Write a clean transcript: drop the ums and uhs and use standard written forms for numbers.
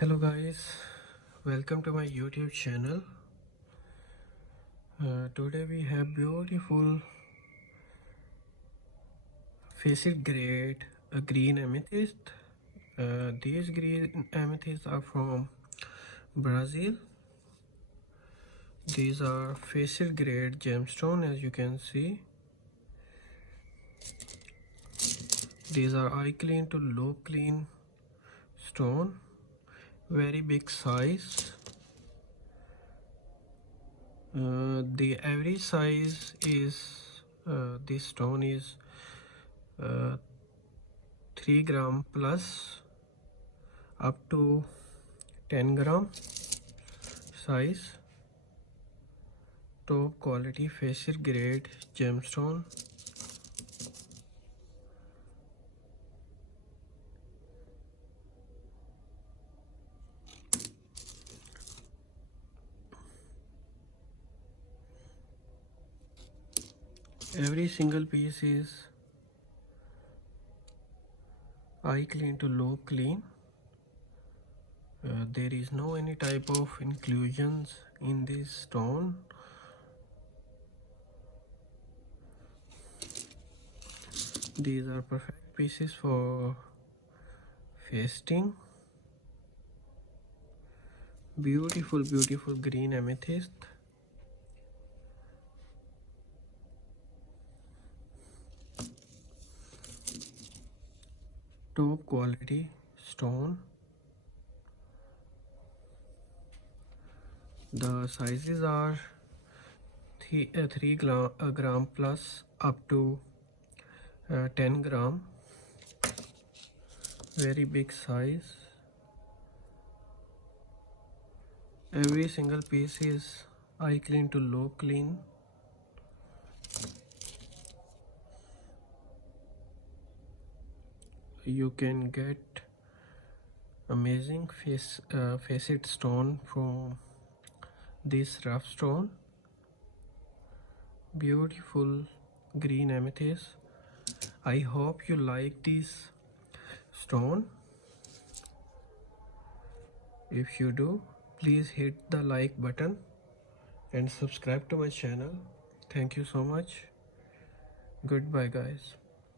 Hello guys, welcome to my YouTube channel. Today we have beautiful facet grade green amethyst. These green amethysts are from Brazil. These are facet grade gemstone, as you can see. These are eye clean to low clean stone, very big size. The average size is this stone is 3 gram plus up to 10 gram size. Top quality facet grade gemstone. Every single piece is eye clean to low clean. There is no any type of inclusions in this stone. These are perfect pieces for feasting. Beautiful green amethyst. Top quality stone. The sizes are 3 gram plus up to 10 gram. Very big size. Every single piece is eye clean to low clean. You can get amazing facet stone from this rough stone. Beautiful green amethyst. I hope you like this stone. If you do, please hit the like button and subscribe to my channel. Thank you so much. Goodbye guys.